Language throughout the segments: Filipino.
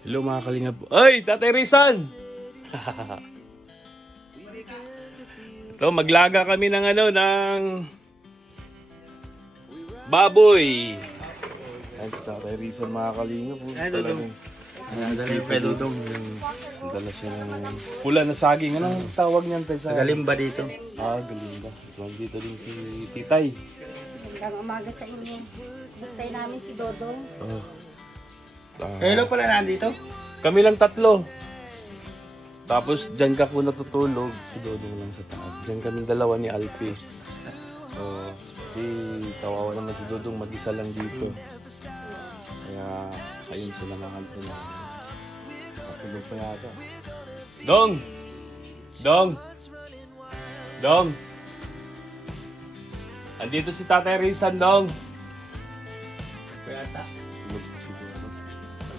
Hello mga kalingap. Ay, Tatay Rizal! Ito, maglaga kami ng ng baboy. Ayan si Tatay Rizal mga kalingap. Ay, Dudong. Dali pa Dudong. Dala siya ng pula na saging. Anong tawag niyan tayo sa... Galimba dito. Ah, galimba. Dito din si Titay. Hanggang umaga sa inyo. Gustay namin si Dodong. Oh. Hello pala nandito? Kami lang tatlo. Tapos dyan ka po natutulog. Si Dodong lang sa taas. Dyan kami dalawa ni Alpi. So, kasi kawawa naman si Dodong mag-isa lang dito. Kaya ayun sila mahal ko na. Patulog pa yata. Dong! Dong! Dong! Andito si Tatay Rizal, Dong! Kaya ta. Tulog pa siguro.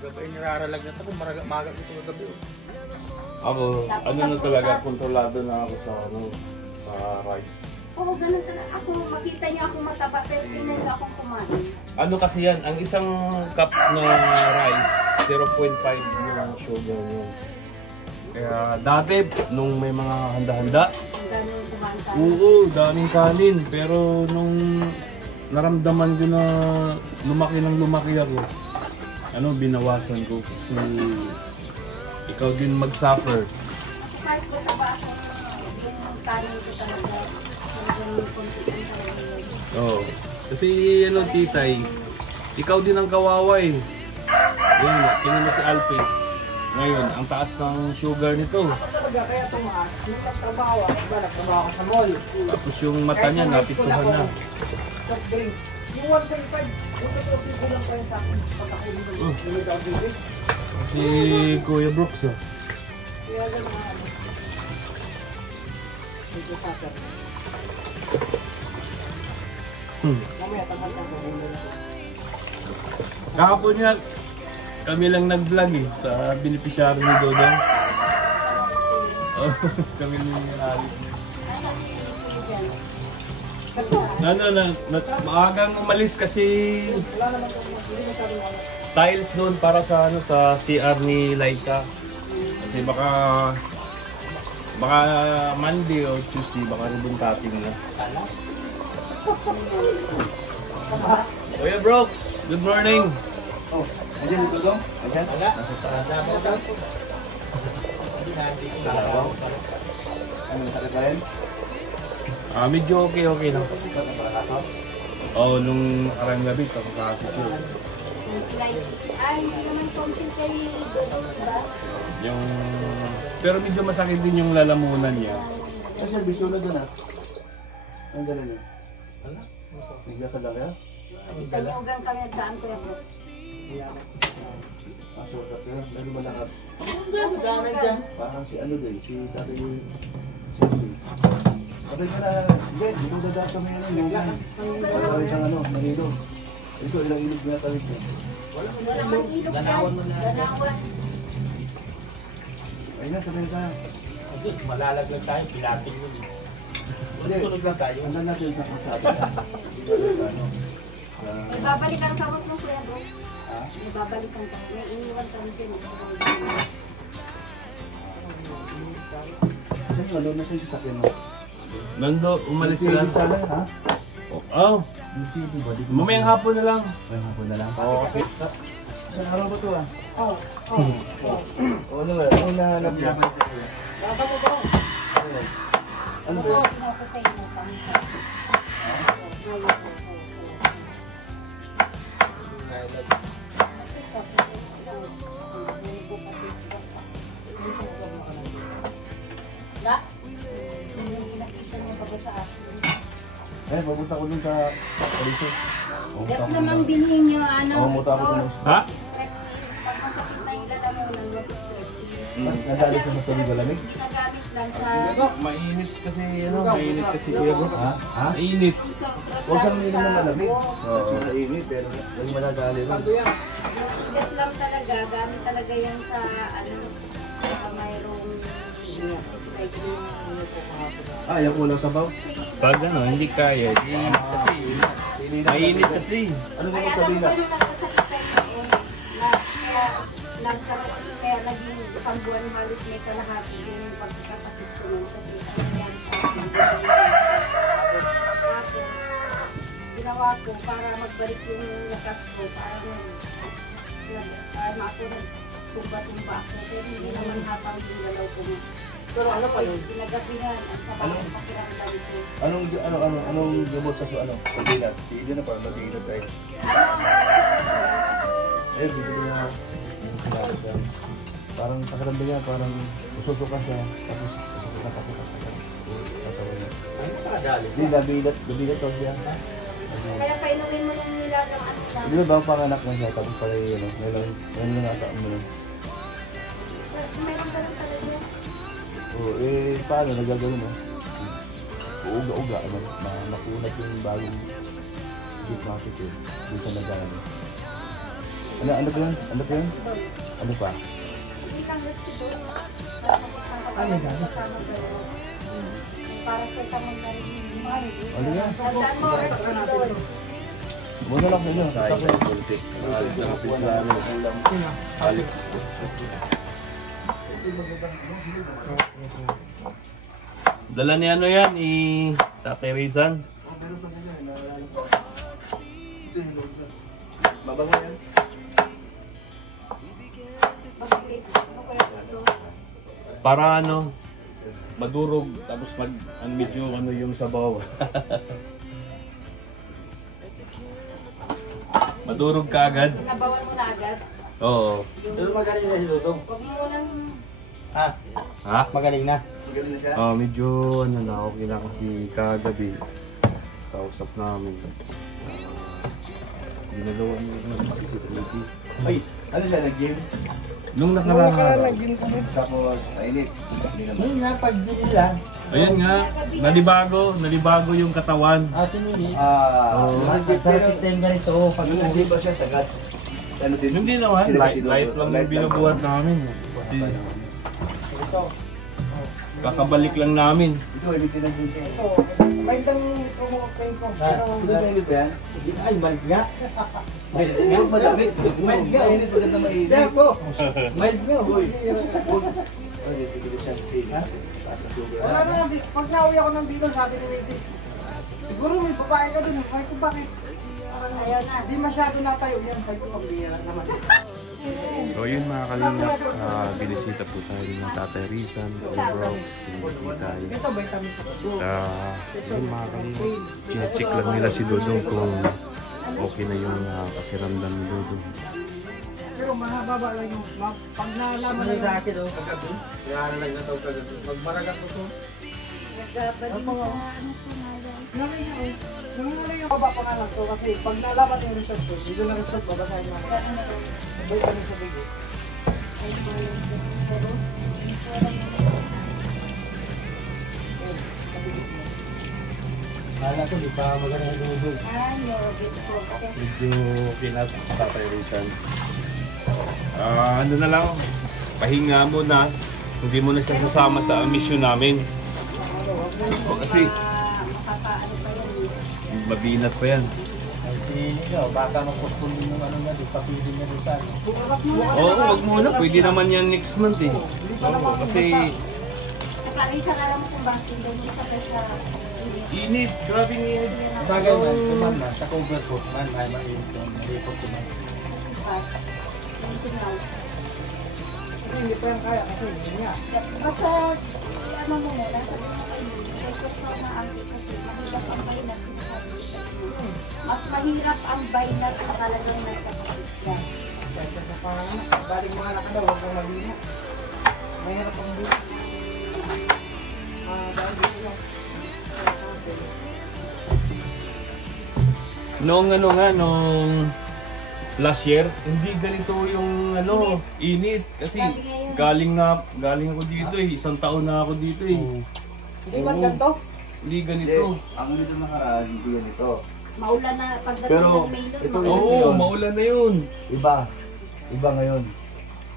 Magabay niraralag na ito kung maga dito kagabi. Ako, na talaga, kontrolado na ako sa sa rice. Oo, ganun talaga. Ako, makita niyo ako mataba, pero pinag akong kumain. Ano kasi yan, ang isang cup na rice, 0.5 yung sugar yun. Kaya dati, nung may mga handa-handa, Ganun kumain tayo. oo, daming kanin. Pero nung naramdaman ko na lumaki ako, binawasan ko kasi ikaw din mag-suffer. Kahit ko taba ako, yung kanin ko talaga. Oo. Kasi Titay, ikaw din ang kawawa eh. Yun, kinuha si Alpi. Ngayon, ang taas ng sugar nito. Talaga kaya tumaas. Yung nagtrabaho ka sa mall. Tapos yung mata niya, napituhan na. Soft drinks. Yung 1.5, ito po sigulang pa yun sa akin. Pagkakulong ng Si Kuya Brooks oh. Kaya lang mga ano. Ito sa akin. Mamaya tanghal ka magulan ako. Kahapon nga, kami lang nag-vlog eh, sa beneficiary ni Dodong. Oh, kami lang yung maagang umalis kasi tiles doon para sa sa CR ni Laika. Kasi baka Monday or Tuesday baka ribbon cutting na. Kuya Brooks, good morning. Oh, ayan dito Dong? Ayan? Nasa taas. Ano nakakain? Medyo okay lang. Oh, nung arang gabi pagkakasip yun. Ay, hindi naman tonsil kay Dodong, diba? Yung pero medyo masakit din yung lalamunan niya. Kasi bisyo na doon ah. Ang gala niya. Wala? Bigla ka lang kaya? Sa Nyugan kami nagdaan ko yung Masukap yun. Meron malakap. Daanan dyan. Parang si din, si Tatay Sabi niya na, Ben, ito dadaan sa may lugan. Parang isang manilo. Ito, ilang ilog na tawid niya. wala mang ilog dyan. Ganawan. Ayun na, sabay ka. Malalaglag tayo, pilating yun. Tulog lang tayo. Andan natin sa kasabi. May babalikan kamot mo, Kuya Bro. May babalikan ka. May iniwan kami dyan. Ano na tayo sa akin mo? Nando, umalis sila. Sana, ha? Oh, UTV ba? mamayang hapon na lang. Mamayang hapon na lang. Oo, kasi Saan araw ba ito ah? Oo. Ano ba? Ano nahanap niya? Baka mo ba? Ano ba? Oo, ako sa inyo. La? Yung nakita niya pa ba sa akin? Papunta ko dun sa Paliso. Dep naman bilhin niyo, Pumunta ako dun. ha? Pag masakit na yung lalamunan, mag-stretching. Nadali sa mas tuloy galamig? Ginagamit lang sa... Mainit kasi mainit kasi Kuya Brooks. Ha? Ha? Mainit. Huwag siyang minum ng malamig. Oo. Mainit pero huwag madadali rin. Dep lang talaga, gamit talaga yan sa mayroong like Ayaw ko lang sabaw. Pag hindi kaya, kasi mainit kasi. Ano naman sabihin na? Kaya nagkaroon naging isang buwan halos may kalahati yung pagkakasakit ko nun kasi ano yan sa akin. Tapos, ginawa ko para magbalik yung lakas ko, parang ako nagsumba-sumba ako, pero hindi naman habang yung galaw ko. Pero ano pa yun? Pinagabihan, ang sama ng pakiramdam ko. Anong gamot sa pagbilat? Hindi na parang mag-iinot tayo. Bibili na yung sinabi ka. Parang pakiramdam niya, parang ususukan siya. Tapos nakapukas ka. Hindi, nabilat to siya. Kaya painumin mo yung nilagang ano lang. Hindi ba panganak na siya? Tapos pala yun, ngayon lang ata mo yun. Meron ka lang talaga. Oo, paano nagagawin mo? Uuga-uga, makunat yung bagong gift market yun. Dito na gano'n. Ano ba yun? Ano pa? Hindi kang nagsidol. Ano yan? Para sa tamang na rin yung mga Ano yan? tandaan mo, nagsidol. Muna lang sa inyo. Sayang, politik. Alex. Dala ni ano yan, ni Tatay Rizan. Mabango yan. Para ano, madurog, tapos medyo ano yung sabaw. Madurog ka agad. Sinabawan mo na agad. Oo. Pero magaling na si Dudong. Huwag mo lang Ha? Ha? Magaling na. Magaling na siya? Medyo ano na, okay na kasi kagabi. Kausap namin. Ginagawa niya yung CCTV. Ay, ano siya, nag-game? Nung nakaraan. Tapos, mainit. Hindi nga, pag nila. Ayun nga, nalibago yung katawan. Oo. Sakit na yung ganito. Pag hindi ba siya sagat? Ano din? Hindi naman, light lang yung binubuhat namin. Kasi kakabalik lang namin. Ito, imitin na din siya. Ito, may itang promo kayo ko. Pero, Ito ba init ba yan? Ay, malig nga. Huwag madamit. Huwag nga, init maganda mainit. Hindi ako. Malig nga, boy. Ay, siguro siya. Ha? wala na, pag nauwi ako ng dito, sabi ni Mrs. Siguro may babae ka dun. Ay, kung bakit? ayaw na. Di masyado na tayo yan. Sabi ko, pagbihira naman. So yun mga kalingap, binisita po tayo ng Tatay Rizan, Brooks, hindi tayo. Ito, vitamin sa siguro. Yun mga kalingap, chinecheck lang nila si Dudong kung okay na yung pakiramdam ni Dudong. Pero mahaba lang yung, pag nalaman Ano na sa yung akin, kagabi? Kaya lang na ito kagabi. Pag maragat ko to, Nagbabalik sa ano po na yan. nangyari yung baba pa nga lang to kasi pag nalaman yung result ko, dito na result ko, basahin mo na. Sabay kami sa bigay. kala ko, di pa maganda yung dudog. Ano, gito. Medyo pinas sa Tatay Rizan. Ano na lang, pahinga muna, hindi mo na siya sasama sa mission namin. Kasi Makakaano pa yan. mabinat pa yan. Ay, ikaw, baka mapuspon din yung ano na, di pa pwede niya doon sa ano. Oo, wag muna, pwede naman yan next month eh. Oo, kasi Saka isa na lang kung bakit hindi sa sa init, grabing init. Bagay man, kuman na, sa cover ko, man, ay mainit doon, nalipot ko man. singaw. Kasi hindi pa yan kaya kasi hindi nga. Basta, ano mo muna, sabi mo kayo, focus na maangkin kasi mahirap ang baynat sinasabi ko sa inyo. Mas mahirap ang baynat sa talagang nagkasakit ka. Kasi sa pangalan, galing mga anak ka daw, huwag kang malina. Mahirap ang dito. Dahil dito lang. Noong ano nga, noong last year, hindi ganito yung ano, init. Kasi galing ako dito eh. Isang taon na ako dito eh. Hindi ba ganito? Hindi ganito. Ang dito nakaraan, hindi yan ito. Maulan na pagdating Pero, ng May ito nun. yung- Oo, maulan na yun. Iba ngayon.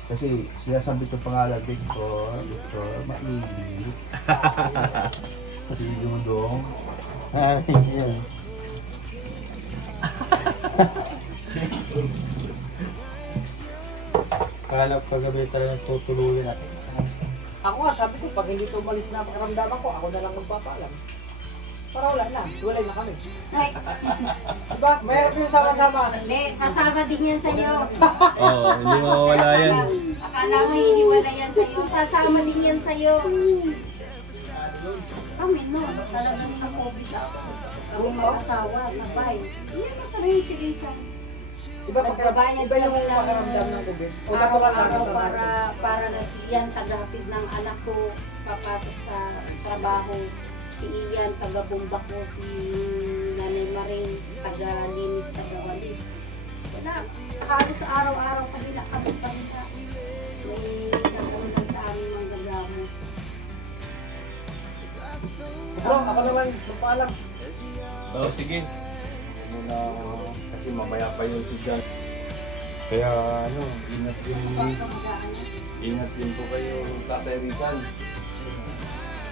Kasi sinasabi ko pangalan, Victor, mainit. Kasi yung dong. Yan. Kala ko kagabi talagang tutuluyan natin. Ako nga, sabi ko, pag hindi tumalis na pakiramdaman ko, ako na lang magpapaalam. Para wala na, wala na kami. Ay, Diba? Mayroon yung sama-sama. hindi, sasama din yan sa'yo. Oo, hindi mawawala yan. Akala mo hiniwala yan sa'yo. Sasama din yan sa'yo. Kami no, talagang nakakobis ako. Kami mag-asawa, sabay. Hindi na pa rin si Lisa. Iba yung pakiramdam ng COVID. O Araw-araw para na si Ian, tagahatid ng anak ko, papasok sa trabaho. Si Ian, taga-bumba ko, si Nanay Maring, taga-linis, taga-walis. Wala, halos sa araw-araw kanila kami pamita. May gagawin sa amin mga gagamo. Bro, ako naman, magpaalam. Oo, sige. Muna, kasi mamaya pa yun si John. Kaya ano, ingat din po kayo, Tatay Rizal.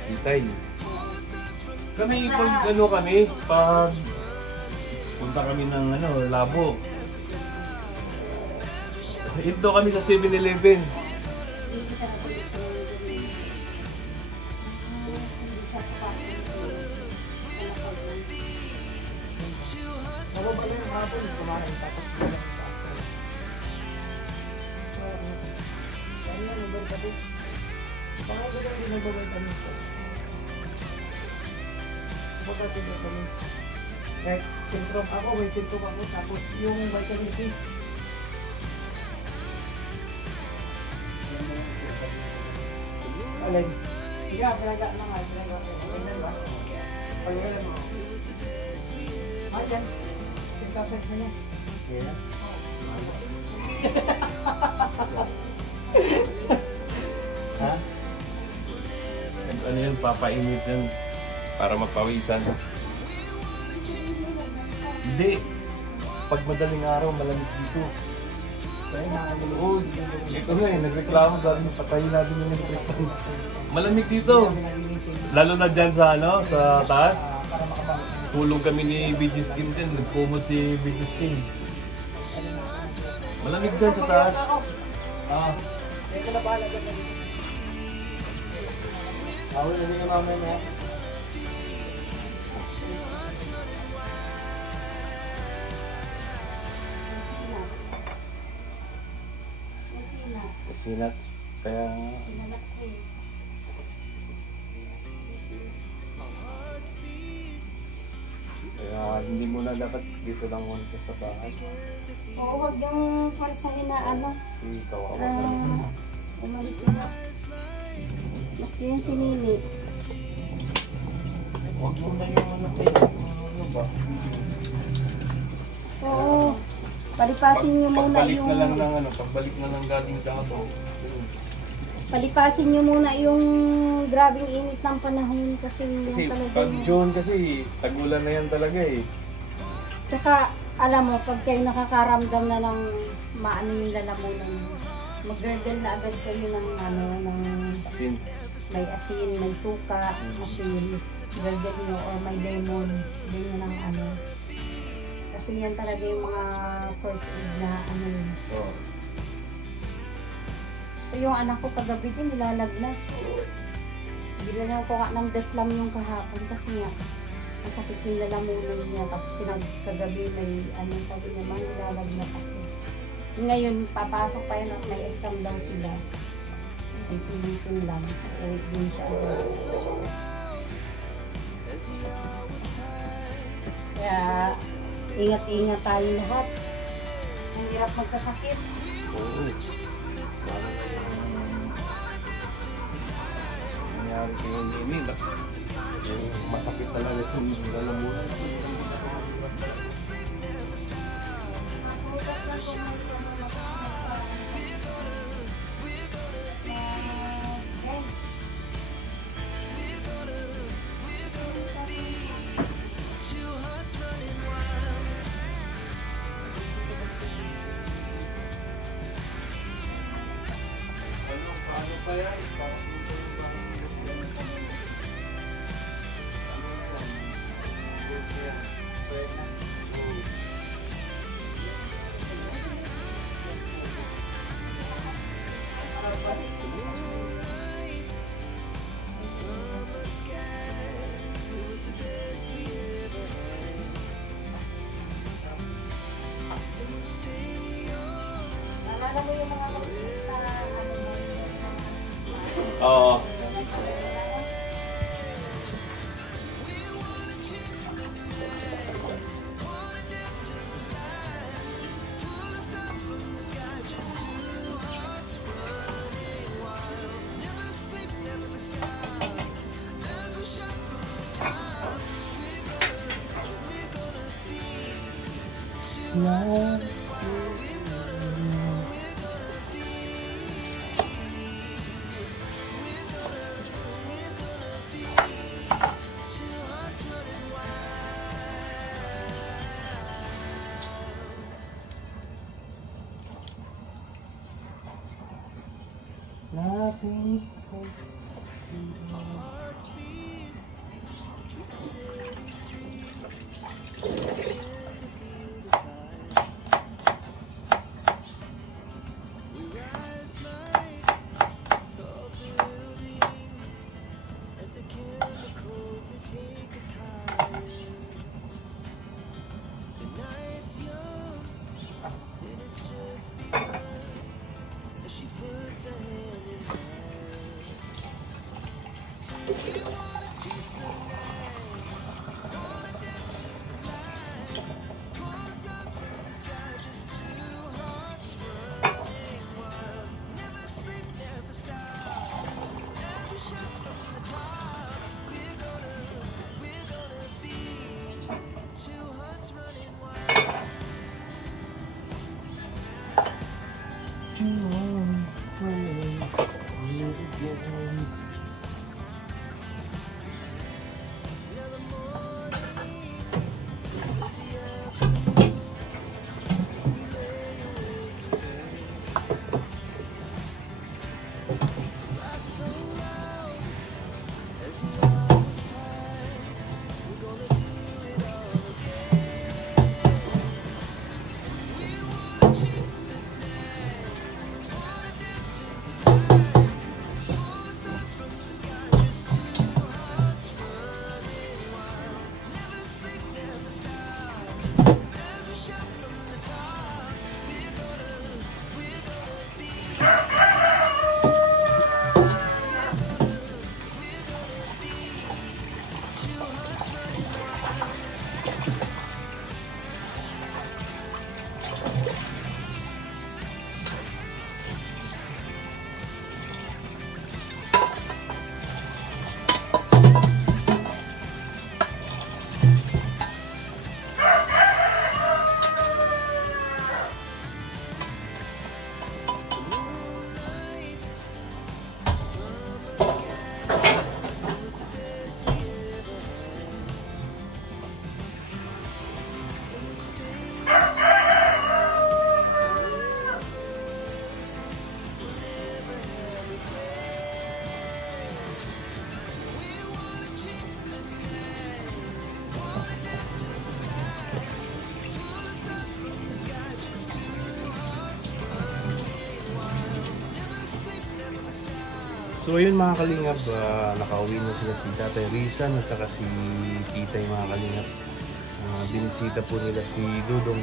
Titay. Kami, pag ano kami, pag punta kami ng ano, Labo. Ito kami sa 7-Eleven. Mababa yung hapon, kumain tapos bilang tapos. Ano yan, number ka din? Baka ko lang din number ka din. Baka din kami. Kahit symptom ako, may symptom ako, tapos yung vitamin C. Alin? Sige, pinaga na nga, pinaga. Alin ba? Pag-ilan mo. Ah, dyan. Pagkasas na niya. Yeah. Ha? Ano yun, papainit yun. Para magpawisan. Hindi. Pag madaling araw, malamig dito. Kaya Oo, ito nga eh, nagreklamo dahil patayin natin yung nagreklamo. Malamig dito. Lalo na dyan sa ano, sa taas. para makabangon. Tulong kami ni BG Skin din, nagpumot si BG Skin. Malamig dyan sa taas. Ah. Kaya ko na bahala dyan. Awal na nga mamaya na. Sinat. Kaya hindi mo na dapat dito lang muna siya sa bahay. Oo, huwag yung parisahin na ano, Si kawawa. umalis na. Maski yung sinili. Huwag mo na yung ano kayo. Ano ba? Oo, palipasin niyo muna Pagbalik yung... na lang ng ano, pagbalik na lang galing dato. Palipasin niyo muna yung grabing init ng panahon kasi Kasi yung talaga pag yung... June kasi, tagulan na yan talaga eh. Tsaka, alam mo, pag kayo nakakaramdam na ng maano yung lalamunan mo, mag-gargle na agad kayo ng ano, ng Asin. may asin, may suka, asin, gargle nyo, or may lemon, ganyan ng ano. Kasi yan talaga yung mga first aid na ano yun. Oo. So, yung anak ko kagabi din, nilalagnat. Binigyan ko nga ng Deflam yung kahapon kasi nga, masakit yung lalamunan niya. Tapos pinagkagabi may ano, sabi niya, man, nilalagnat ako. Ngayon, papasok pa yun at may exam daw sila. Ay, pilitin lang. Uwi din siya. Kaya, ingat-ingat tayo lahat. Ang hirap magkasakit. Oo. Lalo na yung nangyari kay Nini. Yung masakit talaga yung lalamunan. alam mo yung mga mag-iit na ano mo, Oo. Nothing. So ayun mga kalingap, nakauwi na sila si Tatay Rizan at saka si Titay mga kalingap. Binisita po nila si Dudong.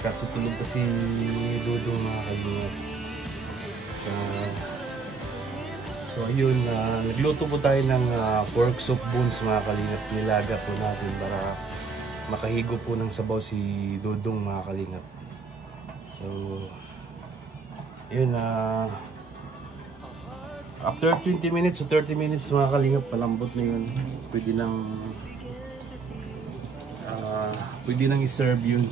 Kaso tulog pa si Dudong mga kalingap. So ayun, nagluto po tayo ng pork soup bones mga kalingap. Nilaga po natin para makahigo po ng sabaw si Dudong mga kalingap. So yun, after 20 minutes o 30 minutes mga kalingap, palambot na yun. Pwede nang i-serve yun.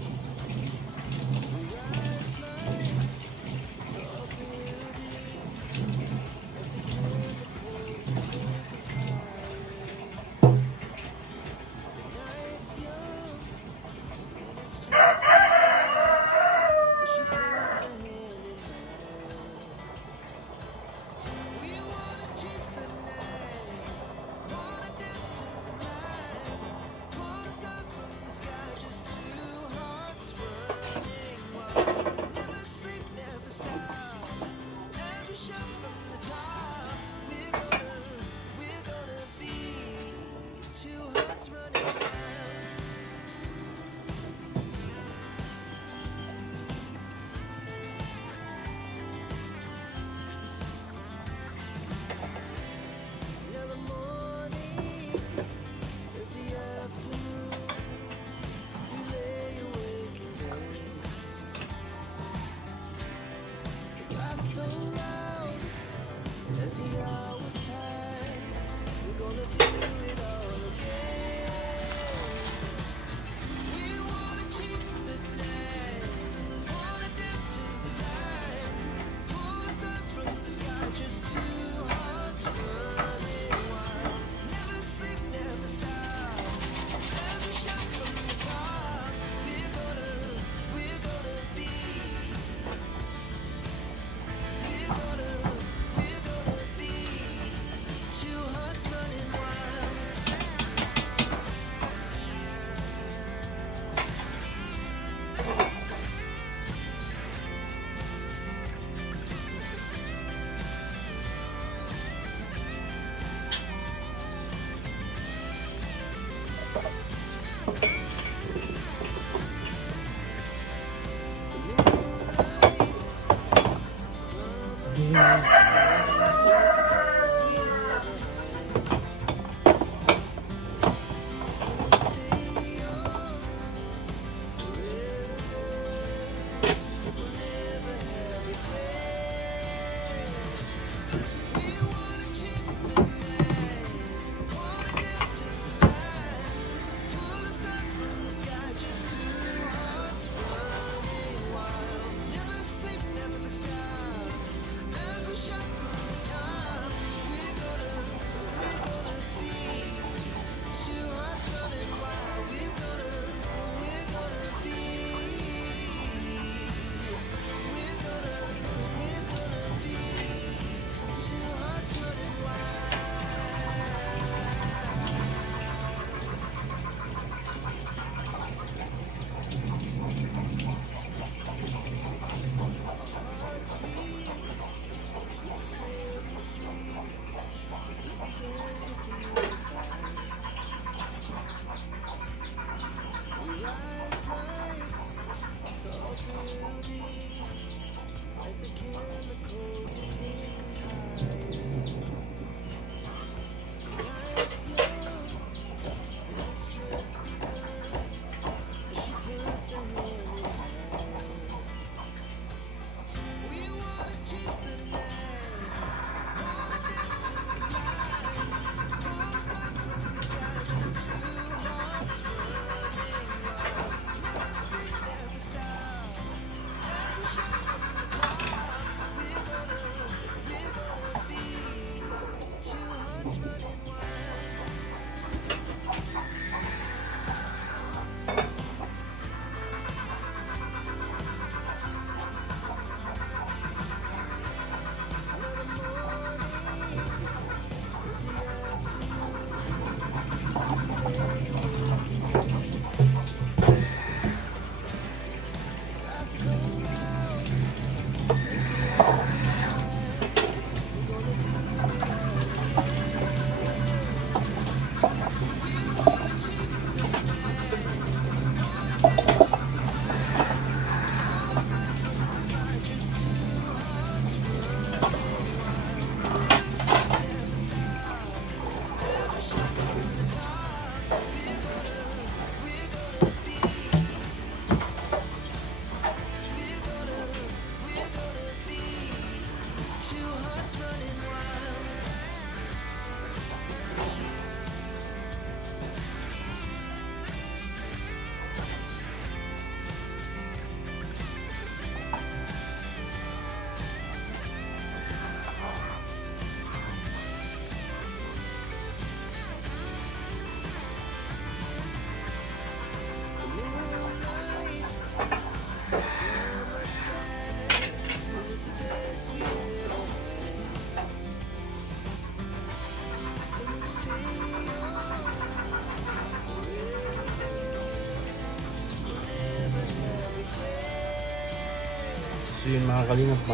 So yun mga kalingap,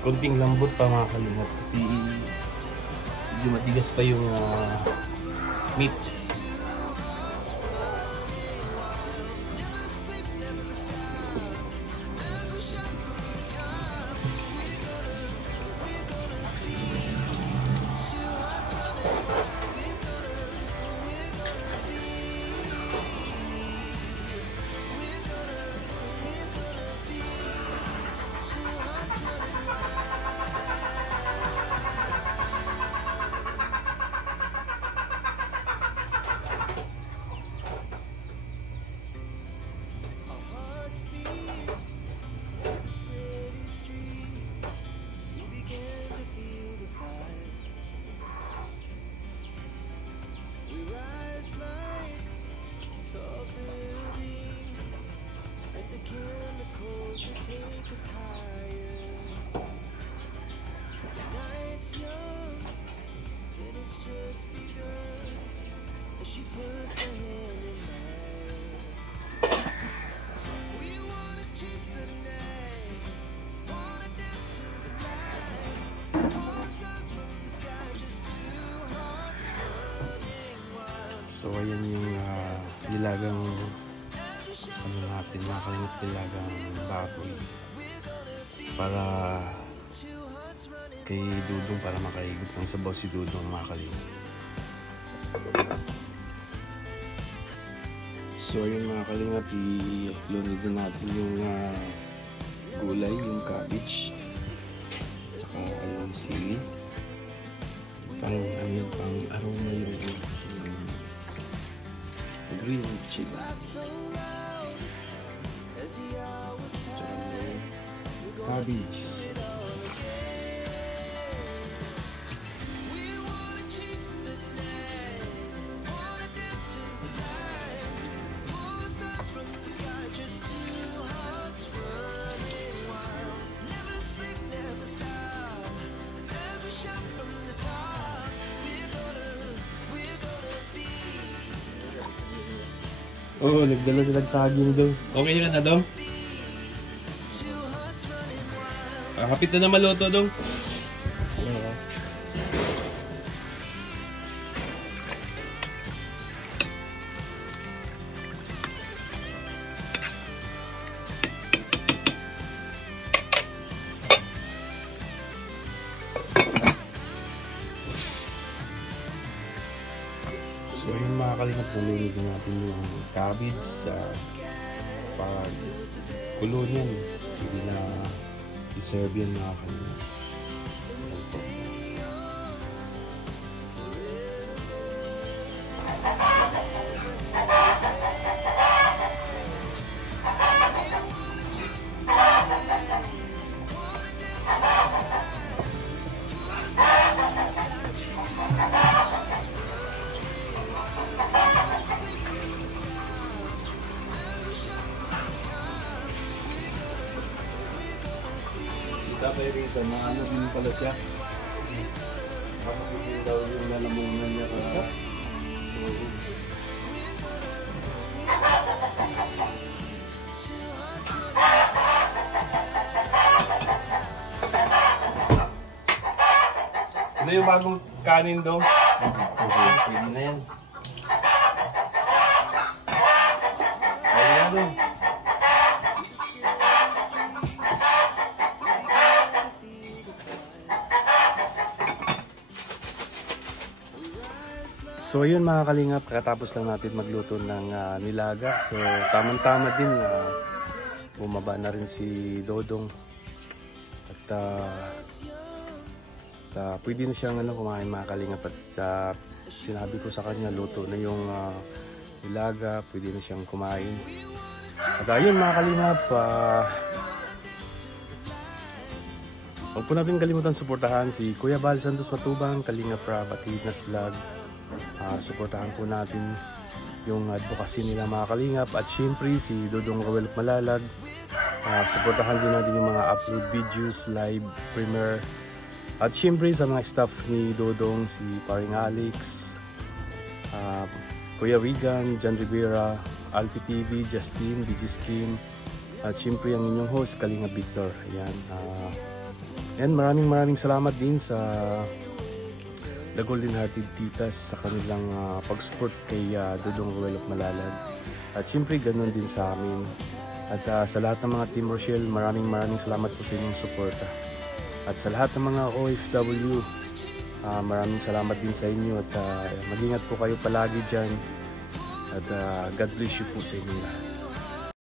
konting lambot pa mga kalingap kasi medyo matigas pa yung meat. So ayan yung nilagang ano natin, nakalimit nilagang baboy para kay Dudong para makahigot ng sabaw si Dudong, mga kalingap. So yung mga kalingap, i-upload din natin yung gulay, yung cabbage, saka yung sili. Parang ano yung pang aroma yung green chili. Saka yung cabbage. Oo, nagdala sila sa saging daw. Okay ka na daw? Kapit na na maluto daw. So yung mga kalingap, nalunod natin yung cabbage sa pag kulo niyan. Hindi na i-serve yan, mga kalingap. Tapos rito, maano din pala siya. Kapag hindi daw yung lalamunan niya ka. Ano yung bagong kanin daw? Pwede na yan. Pwede na daw. So ayun mga kalingap, katapos lang natin magluto ng nilaga. So tamang-tama din na bumaba na rin si Dodong. At pwede na siyang kumain, mga kalingap. At sinabi ko sa kanya, luto na yung nilaga, pwede na siyang kumain. At ayun mga kalingap, huwag po natin kalimutan suportahan si Kuya Bal Santos Matubang, Kalingap Rab at Hidnas Vlog. Suportahan po natin yung advocacy nila, mga kalingap, at syempre si Dodong Roel Malalag. Suportahan din natin yung mga upload videos, live premiere, at syempre sa mga staff ni Dodong, si Paring Alex, Kuya Regan, John Rivera, Alpi TV, Justin, Digis Team, at syempre ang inyong host Kalingap Victor. Ayan, and maraming salamat din sa The Golden Hearted Titas sa kanilang pag-support kay Dodong Roel of Malalag. At syempre ganun din sa amin. At sa lahat ng mga Team Rochelle, maraming salamat po sa inyong suporta. At sa lahat ng mga OFW, maraming salamat din sa inyo. At mag-ingat po kayo palagi dyan. At God bless you po sa inyo lahat.